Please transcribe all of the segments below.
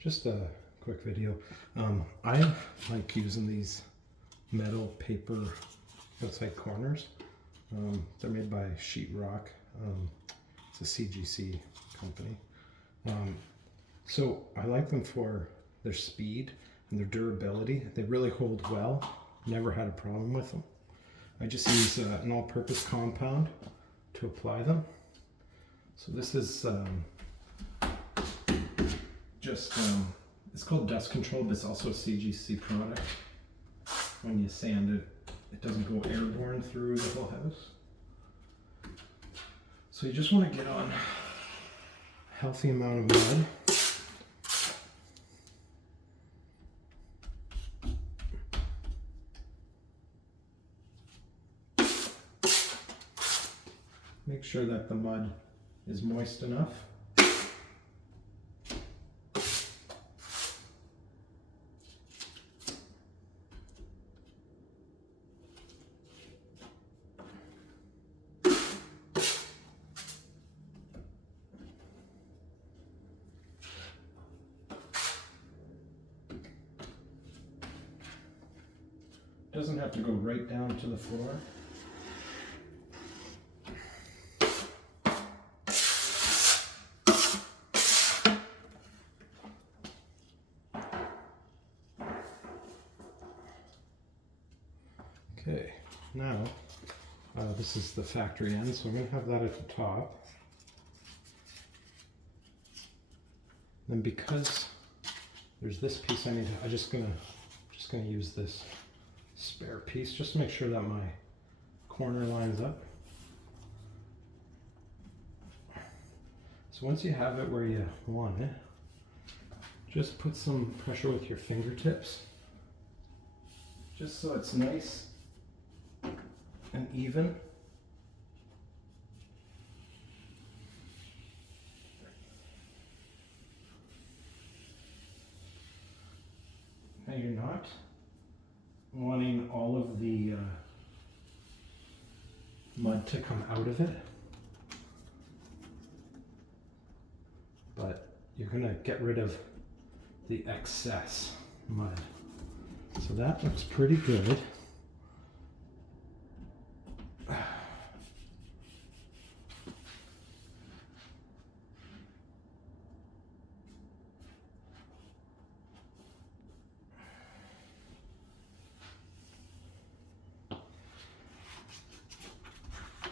Just a quick video. I like using these metal paper outside corners. They're made by Sheetrock. It's a CGC company. So I like them for their speed and their durability. They really hold well. Never had a problem with them. I just use an all-purpose compound to apply them. So this is it's called dust control, but it's also a CGC product. When you sand it, it doesn't go airborne through the whole house. So you just want to get on a healthy amount of mud. Make sure that the mud is moist enough. Doesn't have to go right down to the floor. Okay, now this is the factory end, so I'm going to have that at the top. Then because there's this piece I need to, I'm just gonna use this spare piece just to make sure that my corner lines up. So once you have it where you want it, just put some pressure with your fingertips, just so it's nice and even. Now you're not wanting all of the mud to come out of it, but you're going to get rid of the excess mud. So that looks pretty good.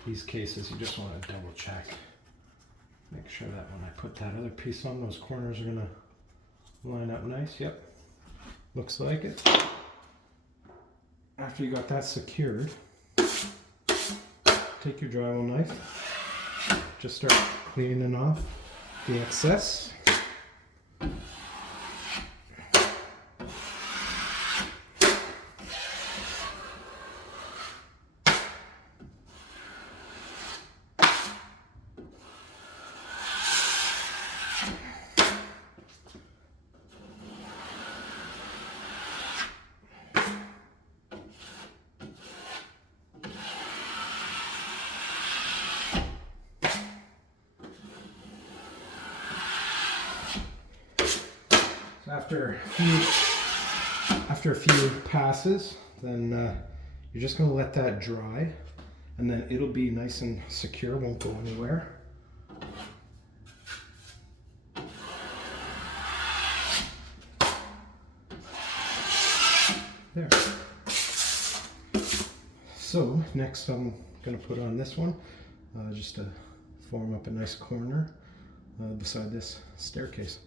These cases, you just want to double check. Make sure that when I put that other piece on, those corners are going to line up nice. Yep, looks like it. After you got that secured, take your drywall knife, just start cleaning off the excess. After a few passes, then you're just going to let that dry, and then it'll be nice and secure, won't go anywhere. There. So next I'm going to put on this one, just to form up a nice corner beside this staircase.